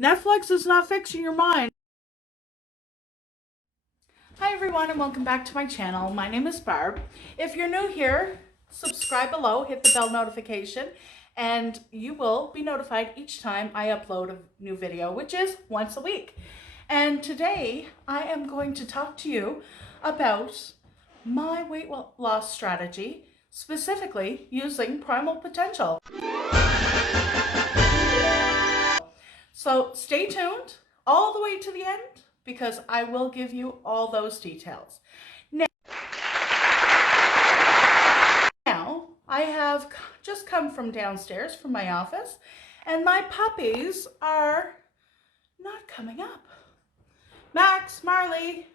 Netflix is not fixing your mind. Hi everyone and welcome back to my channel. My name is Barb. If you're new here, subscribe below, hit the bell notification, and you will be notified each time I upload a new video, which is once a week. And today I am going to talk to you about my weight loss strategy, specifically using Primal Potential. So stay tuned all the way to the end because I will give you all those details. Now, I have just come from downstairs from my office and my puppies are not coming up. Max, Marley.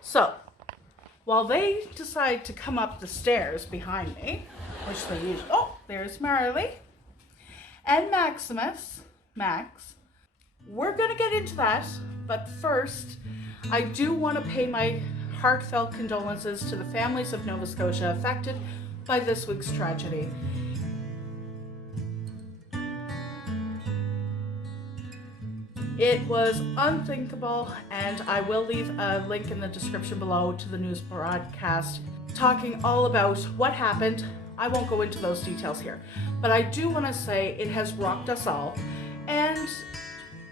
So, while they decide to come up the stairs behind me, which they usually, oh, there's Marley and Maximus, Max. We're going to get into that, but first, I do want to pay my heartfelt condolences to the families of Nova Scotia affected by this week's tragedy. It was unthinkable, and I will leave a link in the description below to the news broadcast talking all about what happened. I won't go into those details here, but I do want to say it has rocked us all, and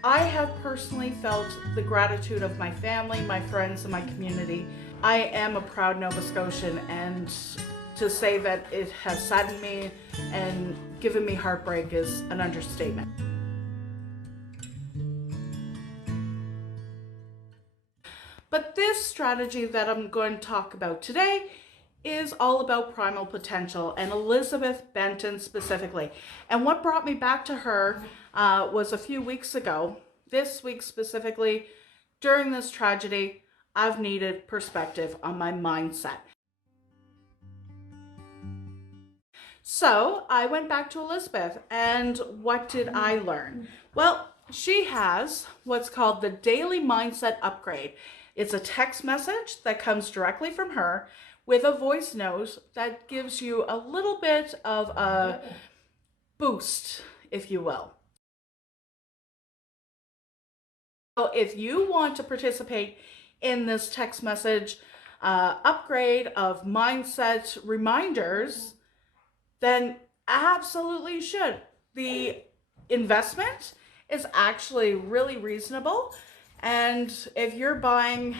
I have personally felt the gratitude of my family, my friends, and my community. I am a proud Nova Scotian, and to say that it has saddened me and given me heartbreak is an understatement. But this strategy that I'm going to talk about today is all about Primal Potential and Elizabeth Benton specifically. And what brought me back to her was a few weeks ago. This week specifically, during this tragedy, I've needed perspective on my mindset. So I went back to Elizabeth, and what did I learn? Well, she has what's called the Daily Mindset Upgrade. It's a text message that comes directly from her with a voice note that gives you a little bit of a boost, if you will. So if you want to participate in this text message upgrade of mindset reminders, then absolutely you should. The investment is actually really reasonable. And if you're buying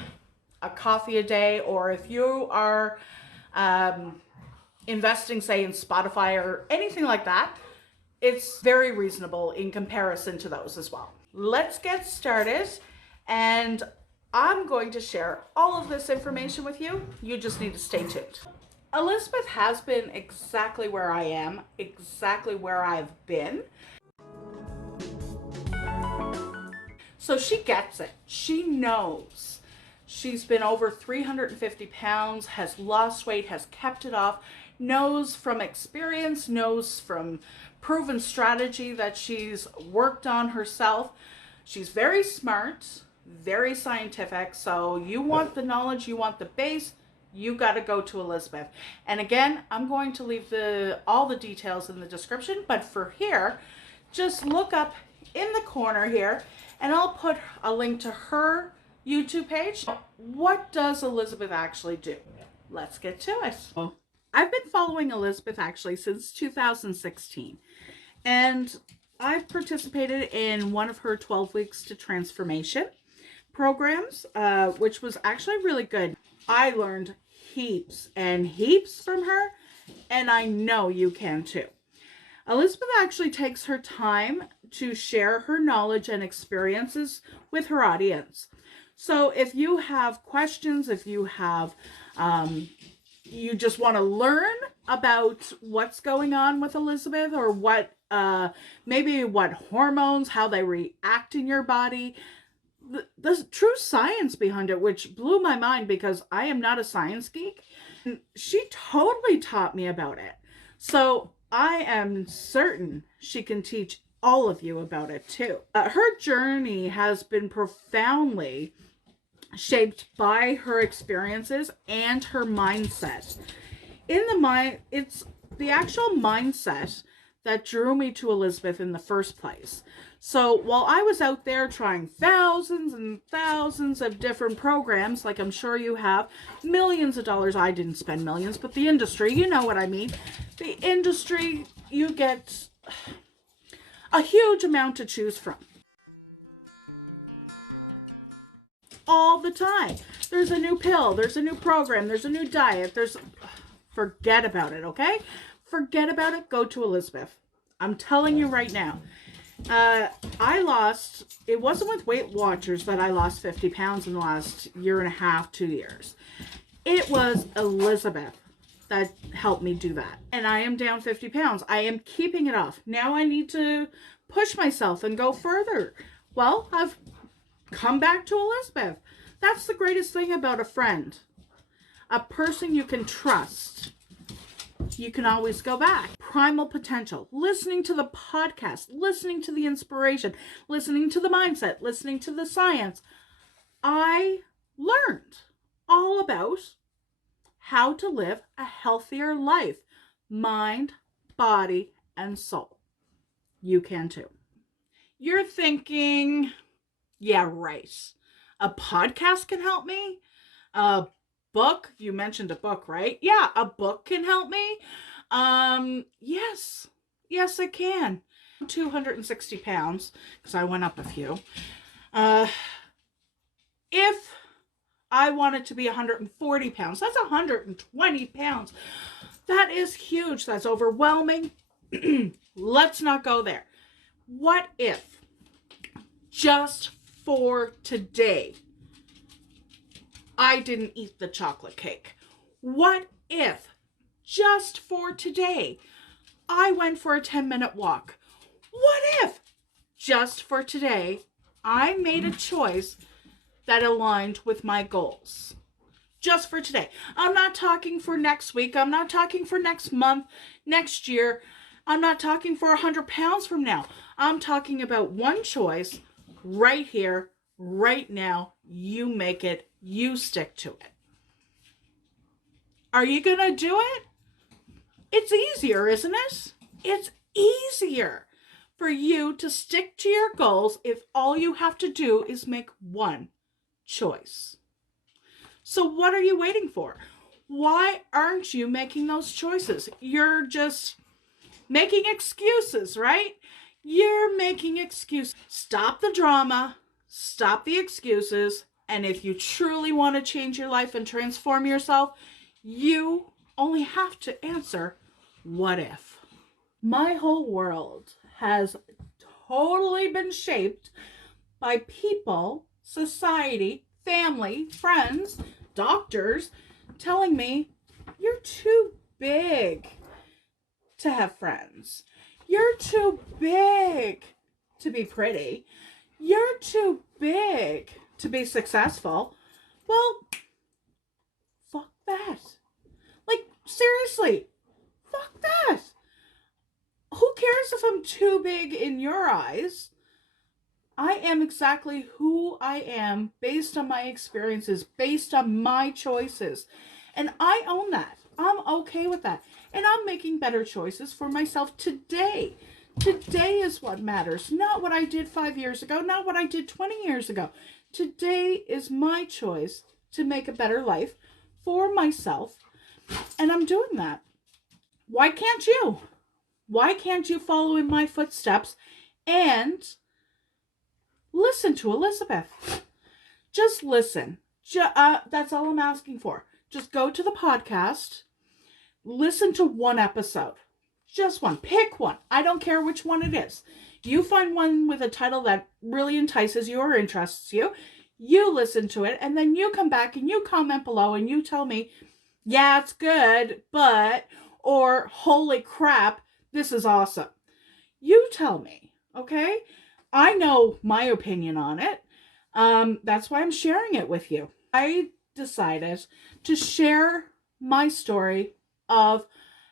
a coffee a day, or if you are investing, say, in Spotify or anything like that, it's very reasonable in comparison to those as well. Let's get started, and I'm going to share all of this information with you. You just need to stay tuned. Elizabeth has been exactly where I am, exactly where I've been. So she gets it. She knows. She's been over 350 pounds, has lost weight, has kept it off, knows from experience, knows from proven strategy that she's worked on herself. She's very smart, very scientific. So you want the knowledge, you want the base, you got to go to Elizabeth. And again, I'm going to leave all the details in the description, but for here, just look up in the corner here, and I'll put a link to her YouTube page. What does Elizabeth actually do? Let's get to it. I've been following Elizabeth actually since 2016, and I've participated in one of her 12 Weeks to Transformation programs, which was actually really good. I learned heaps and heaps from her, and I know you can too. Elizabeth actually takes her time to share her knowledge and experiences with her audience. So if you have questions, if you have, you just want to learn about what's going on with Elizabeth, or what, maybe what hormones, how they react in your body, the true science behind it, which blew my mind because I am not a science geek. And she totally taught me about it. So I am certain she can teach all of you about it too. Her journey has been profoundly shaped by her experiences and her mindset. It's the actual mindset that drew me to Elizabeth in the first place. So while I was out there trying thousands and thousands of different programs, like I'm sure you have, millions of dollars, I didn't spend millions, but the industry, you know what I mean. The industry, you get a huge amount to choose from. All the time. There's a new pill, there's a new program, there's a new diet, forget about it, okay? Forget about it, go to Elizabeth. I'm telling you right now. It wasn't with Weight Watchers that I lost 50 pounds in the last year and a half, 2 years. It was Elizabeth that helped me do that. And I am down 50 pounds. I am keeping it off. Now I need to push myself and go further. Well, I've come back to Elizabeth. That's the greatest thing about a friend. A person you can trust. You can always go back. Primal Potential. Listening to the podcast. Listening to the inspiration. Listening to the mindset. Listening to the science. I learned all about how to live a healthier life. Mind, body, and soul. You can too. You're thinking, yeah, right. A podcast can help me? A book? You mentioned a book, right? Yeah, a book can help me. Yes, it can. 260 pounds, because I went up a few. If I wanted to be 140 pounds, that's 120 pounds. That is huge. That's overwhelming. Let's not go there. What if, just for today, I didn't eat the chocolate cake? What if, just for today, I went for a 10-minute walk? What if, just for today, I made a choice that aligned with my goals? Just for today. I'm not talking for next week. I'm not talking for next month, next year. I'm not talking for 100 pounds from now. I'm talking about one choice right here, right now. You make it. You stick to it. Are you going to do it? It's easier, isn't it? It's easier for you to stick to your goals if all you have to do is make one choice. So what are you waiting for? Why aren't you making those choices? You're just making excuses, right? You're making excuses. Stop the drama. Stop the excuses. And if you truly want to change your life and transform yourself, you only have to answer, what if? My whole world has totally been shaped by people, society, family, friends, doctors telling me, you're too big to have friends. You're too big to be pretty. You're too big to be successful. Well, fuck that. Like, seriously, fuck that. Who cares if I'm too big in your eyes? I am exactly who I am based on my experiences, based on my choices. And I own that. I'm okay with that. And I'm making better choices for myself today. Today is what matters. Not what I did 5 years ago, not what I did 20 years ago. Today is my choice to make a better life for myself. And I'm doing that. Why can't you? Why can't you follow in my footsteps and listen to Elizabeth? Just listen. That's all I'm asking for. Just go to the podcast. Listen to one episode. Just one. Pick one. I don't care which one it is. You find one with a title that really entices you or interests you. You listen to it, and then you come back and you comment below and you tell me, yeah, it's good, but, or holy crap, this is awesome. You tell me, okay? I know my opinion on it. That's why I'm sharing it with you. I decided to share my story of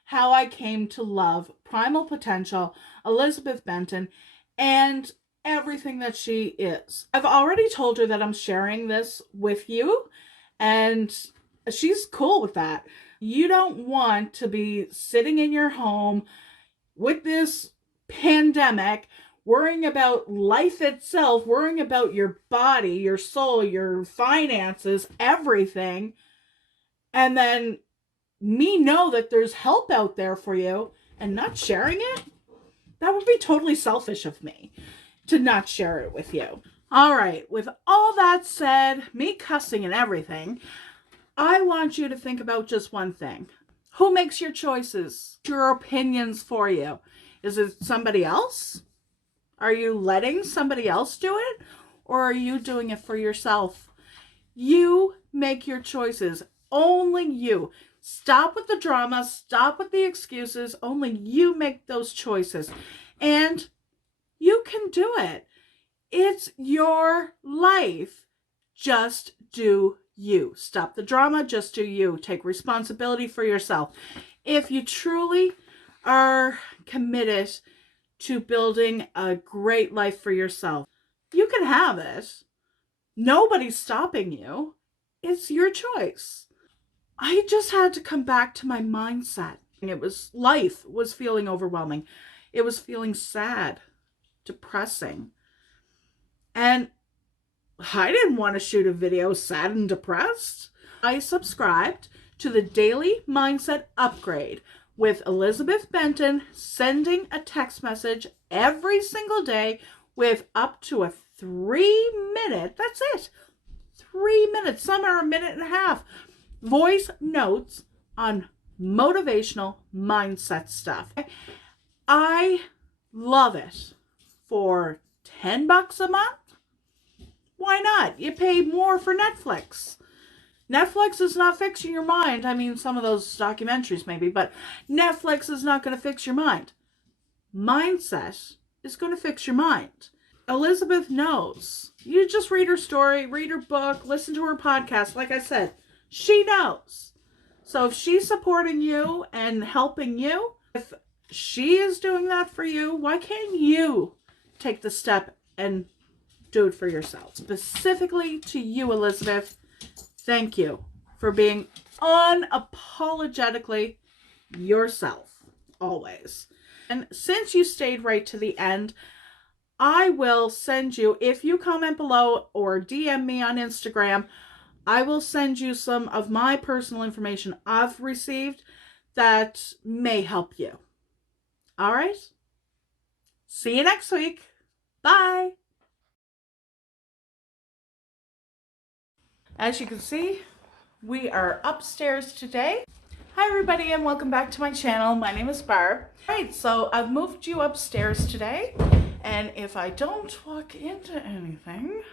how I came to love Primal Potential, Elizabeth Benton, and everything that she is. I've already told her that I'm sharing this with you, and she's cool with that. You don't want to be sitting in your home with this pandemic worrying about life itself, worrying about your body, your soul, your finances, everything, and then me know that there's help out there for you and not sharing it, that would be totally selfish of me to not share it with you. All right, with all that said, me cussing and everything, I want you to think about just one thing. Who makes your choices, your opinions for you? Is it somebody else? Are you letting somebody else do it? Or are you doing it for yourself? You make your choices. Only you. Stop with the drama. Stop with the excuses. Only you make those choices. And you can do it. It's your life. Just do you. Stop the drama. Just do you. Take responsibility for yourself. If you truly are committed to building a great life for yourself, you can have it. Nobody's stopping you. It's your choice. I just had to come back to my mindset. Life was feeling overwhelming. It was feeling sad, depressing. And I didn't want to shoot a video sad and depressed. I subscribed to the Daily Mindset Upgrade with Elizabeth Benton, sending a text message every single day with up to a 3-minute, that's it, 3 minutes, some are a minute and a half, voice notes on motivational mindset stuff. I love it. For $10 a month, why not? You pay more for Netflix. Netflix is not fixing your mind. I mean, some of those documentaries maybe, but Netflix is not going to fix your mind. Mindset is going to fix your mind. Elizabeth knows. You just read her story, read her book, listen to her podcast. Like I said, she knows. So if she's supporting you and helping you, if she is doing that for you, why can't you take the step and do it for yourself? Specifically to you, Elizabeth, thank you for being unapologetically yourself, always. And since you stayed right to the end, I will send you, if you comment below or DM me on Instagram, I will send you some of my personal information I've received that may help you. All right? See you next week. Bye. As you can see, we are upstairs today. Hi everybody and welcome back to my channel. My name is Barb. Alright, so I've moved you upstairs today, and if I don't walk into anything,